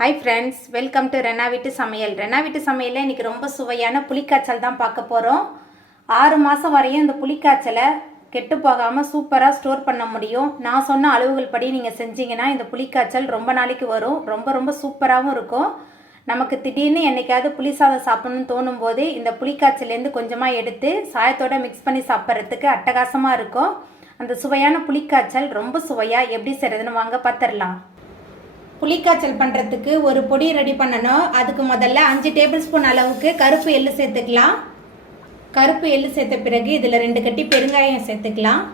Hi friends, welcome to Renna வீட்டு சமையல். ரென்னா வீட்டு சமையலில் இன்றைக்கி ரொம்ப சுவையான புளிக்காய்ச்சல் தான் பார்க்க போகிறோம். 6 மாதம் வரையும் இந்த புளிக்காய்ச்சலை கெட்டு போகாமல் சூப்பராக ஸ்டோர் பண்ண முடியும். நான் சொன்ன அளவுகள் படி நீங்கள் செஞ்சீங்கன்னா இந்த புளிக்காய்ச்சல் ரொம்ப நாளைக்கு வரும். ரொம்ப சூப்பராகவும் இருக்கும். நமக்கு திடீர்னு என்றைக்காவது புளி சாதம் சாப்பிடணும்னு தோணும் போது இந்த புளிக்காய்ச்சலேருந்து கொஞ்சமாக எடுத்து சாயத்தோடு மிக்ஸ் பண்ணி சாப்பிட்றதுக்கு அட்டகாசமாக இருக்கும். அந்த சுவையான புளிக்காய்ச்சல் ரொம்ப சுவையாக எப்படி செய்கிறதுன்னு வாங்க பார்த்துடலாம். புளிக்காய்ச்சல் பண்ணுறதுக்கு ஒரு பொடி ரெடி பண்ணணும். அதுக்கு முதல்ல 5 டேபிள் ஸ்பூன் அளவுக்கு கருப்பு எள்ளு சேர்த்துக்கலாம். கருப்பு எள்ளு சேர்த்த பிறகு இதில் 2 கட்டி பெருங்காயம் சேர்த்துக்கலாம்.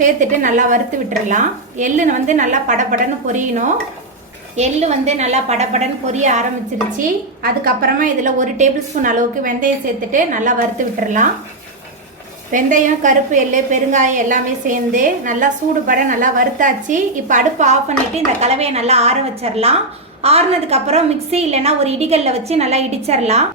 சேர்த்துட்டு நல்லா வறுத்து விட்டுறலாம். எள்ளு நல்லா படபடன்னு பொரியணும். எள்ளு நல்லா படபடன்னு பொரிய ஆரம்பிச்சிருச்சு. அதுக்கப்புறமா இதில் 1 டேபிள் ஸ்பூன் அளவுக்கு வெந்தயம் சேர்த்துட்டு நல்லா வறுத்து விட்டுறலாம். வெந்தயம், கருப்பு எள்ளு, பெருங்காயம் எல்லாமே சேர்ந்து நல்லா சூடுபட நல்லா வறுத்தாச்சு. இப்போ அடுப்பு ஆஃப் பண்ணிவிட்டு இந்த கலவையை நல்லா ஆற வச்சிடலாம். ஆறுனதுக்கப்புறம் மிக்ஸி இல்லைன்னா ஒரு இடிகல்ல வச்சு நல்லா இடிச்சிடலாம்.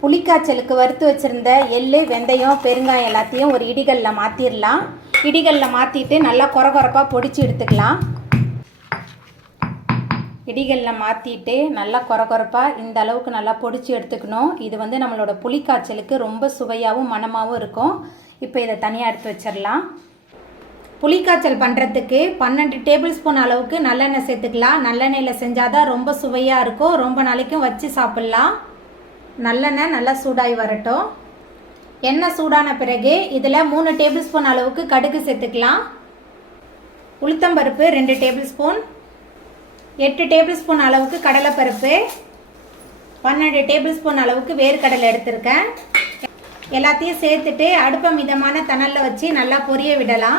புளிக்காய்ச்சலுக்கு வறுத்து வச்சுருந்த எள்ளு, வெந்தயம், பெருங்காயம் எல்லாத்தையும் ஒரு இடிகல்ல மாற்றிடலாம். இடிகல்ல மாற்றிட்டு நல்லா கொரகொரப்பாக பொடிச்சு எடுத்துக்கலாம். இடிகல்ல மாற்றிட்டு நல்லா கொரகொரப்பாக இந்த அளவுக்கு நல்லா பொடிச்சு எடுத்துக்கணும். இது நம்மளோட புளிக்காய்ச்சலுக்கு ரொம்ப சுவையாகவும் மணமாகவும் இருக்கும். இப்போ இதை தனியாக எடுத்து வச்சிடலாம். புளிக்காய்ச்சல் பண்ணுறதுக்கு 12 டேபிள் ஸ்பூன் அளவுக்கு நல்லெண்ணெய் சேர்த்துக்கலாம். நல்லெண்ணெயில் செஞ்சால் தான் ரொம்ப சுவையாக இருக்கும். ரொம்ப நாளைக்கும் வச்சு சாப்பிட்லாம். நல்லெண்ணெய் நல்லா சூடாகி வரட்டும். எண்ணெய் சூடான பிறகு இதில் 3 டேபிள் ஸ்பூன் அளவுக்கு கடுகு சேர்த்துக்கலாம். உளுத்தம்பருப்பு 2 டேபிள் ஸ்பூன், 8 டேபிள் ஸ்பூன் அளவுக்கு கடலைப்பருப்பு, 12 டேபிள் ஸ்பூன் அளவுக்கு வேர்க்கடலை எடுத்திருக்கேன். எல்லாத்தையும் சேர்த்துட்டு அடுப்பை மிதமான தணலில் வச்சு நல்லா பொரிய விடலாம்.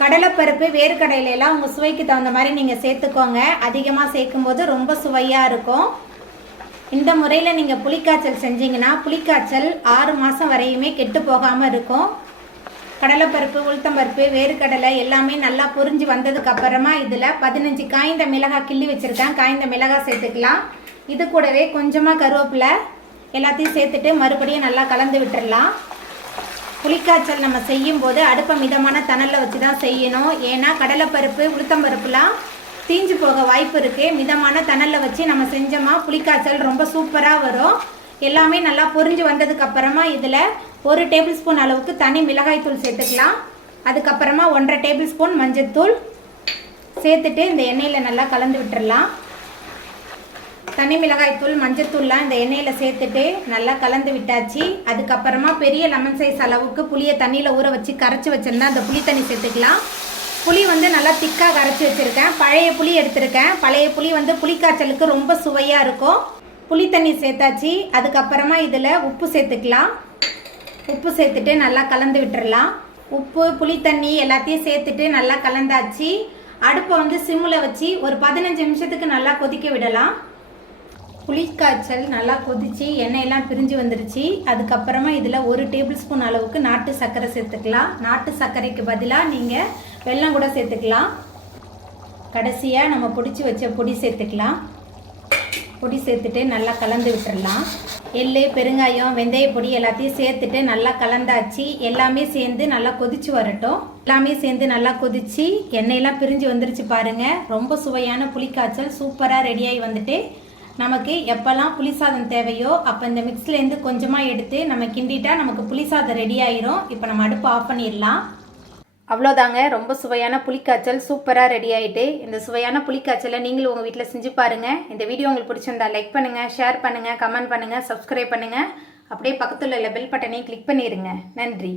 கடலைப்பருப்பு, வேர்க்கடலையெல்லாம் உங்கள் சுவைக்கு தகுந்த மாதிரி நீங்கள் சேர்த்துக்கோங்க. அதிகமாக சேர்க்கும்போது ரொம்ப சுவையாக இருக்கும். இந்த முறையில் நீங்கள் புளிக்காய்ச்சல் செஞ்சீங்கன்னா புளிக்காய்ச்சல் 6 மாதம் வரையுமே கெட்டு போகாமல் இருக்கும். கடலைப்பருப்பு, உளுத்தம்பருப்பு, வேர்க்கடலை எல்லாமே நல்லா பொரிஞ்சு வந்ததுக்கு அப்புறமா இதில் 15 காய்ந்த மிளகாய் கிள்ளி வச்சுருக்கேன். காய்ந்த மிளகாய் சேர்த்துக்கலாம். இது கூடவே கொஞ்சமாக கருவேப்பிலை எல்லாத்தையும் சேர்த்துட்டு மறுபடியும் நல்லா கலந்து விட்டுடலாம். புளிக்காய்ச்சல் நம்ம செய்யும் போது அடுப்பை மிதமான தணலில் வச்சு தான் செய்யணும். ஏன்னா கடலைப்பருப்பு, உளுத்தம்பருப்புலாம் தீஞ்சு போக வாய்ப்பு இருக்குது. மிதமான தணலில் வச்சு நம்ம செஞ்சோமா புளிக்காய்ச்சல் ரொம்ப சூப்பராக வரும். எல்லாமே நல்லா பொரிஞ்சு வந்ததுக்கு அப்புறமா இதில் 1 டேபிள் ஸ்பூன் அளவுக்கு தனி மிளகாய் தூள் சேர்த்துக்கலாம். அதுக்கப்புறமா 1.5 டேபிள் ஸ்பூன் மஞ்சள் சேர்த்துட்டு இந்த எண்ணெயில் நல்லா கலந்து விட்டுடலாம். தனி மிளகாய் தூள், மஞ்சள் தூள்லாம் இந்த எண்ணெயில் சேர்த்துட்டு நல்லா கலந்து விட்டாச்சு. அதுக்கப்புறமா பெரிய லெமன் சைஸ் அளவுக்கு புளியை தண்ணியில் ஊற வச்சு கரைச்சி வச்சுருந்தா அந்த புளி தண்ணி சேர்த்துக்கலாம். புளி நல்லா திக்காக கரைச்சி வச்சுருக்கேன். பழைய புளி எடுத்திருக்கேன். பழைய புளி புளிக்காய்ச்சலுக்கு ரொம்ப சுவையாக இருக்கும். புளி தண்ணி சேர்த்தாச்சு. அதுக்கப்புறமா இதில் உப்பு சேர்த்துக்கலாம். உப்பு சேர்த்துட்டு நல்லா கலந்து விட்டுறலாம். உப்பு, புளி தண்ணி எல்லாத்தையும் சேர்த்துட்டு நல்லா கலந்தாச்சு. அடுப்பை சிம்மில் வச்சு ஒரு 15 நிமிஷத்துக்கு நல்லா கொதிக்க விடலாம். புளிக்காய்ச்சல் நல்லா கொதிச்சு எண்ணெயெல்லாம் பிரிஞ்சு வந்துருச்சு. அதுக்கப்புறமா இதில் 1 டேபிள் ஸ்பூன் அளவுக்கு நாட்டு சர்க்கரை சேர்த்துக்கலாம். நாட்டு சர்க்கரைக்கு பதிலாக நீங்கள் வெல்லம் கூட சேர்த்துக்கலாம். கடைசியாக நம்ம பொடிச்சு வச்ச பொடி சேர்த்துக்கலாம். பொடி சேர்த்துட்டு நல்லா கலந்து விட்டுடலாம். எள்ளு, பெருங்காயம், வெந்தய பொடி எல்லாத்தையும் சேர்த்துட்டு நல்லா கலந்தாச்சு. எல்லாமே சேர்ந்து நல்லா கொதிச்சு வரட்டும். எல்லாமே சேர்ந்து நல்லா கொதிச்சு எண்ணெயெல்லாம் பிரிஞ்சு வந்துருச்சு பாருங்கள். ரொம்ப சுவையான புளிக்காய்ச்சல் சூப்பராக ரெடியாகி வந்துட்டு நமக்கு எப்போல்லாம் புளிசாதம் தேவையோ அப்போ இந்த மிக்ஸ்லேருந்து கொஞ்சமாக எடுத்து நம்ம கிண்டிட்டா நமக்கு புளிசாதம் ரெடி ஆயிரும். இப்போ நம்ம அடுப்பு ஆஃப் பண்ணிடலாம். அவ்வளோதாங்க, ரொம்ப சுவையான புளிக்காய்ச்சல் சூப்பராக ரெடி ஆகிட்டு. இந்த சுவையான புளிக்காய்ச்சலை நீங்களும் உங்கள் வீட்டில் செஞ்சு பாருங்கள். இந்த வீடியோ உங்களுக்கு பிடிச்சிருந்தா லைக் பண்ணுங்கள், ஷேர் பண்ணுங்கள், கமெண்ட் பண்ணுங்கள், சப்ஸ்கிரைப் பண்ணுங்கள். அப்படியே பக்கத்தில் உள்ள பெல் பட்டனையும் கிளிக் பண்ணிடுங்க. நன்றி.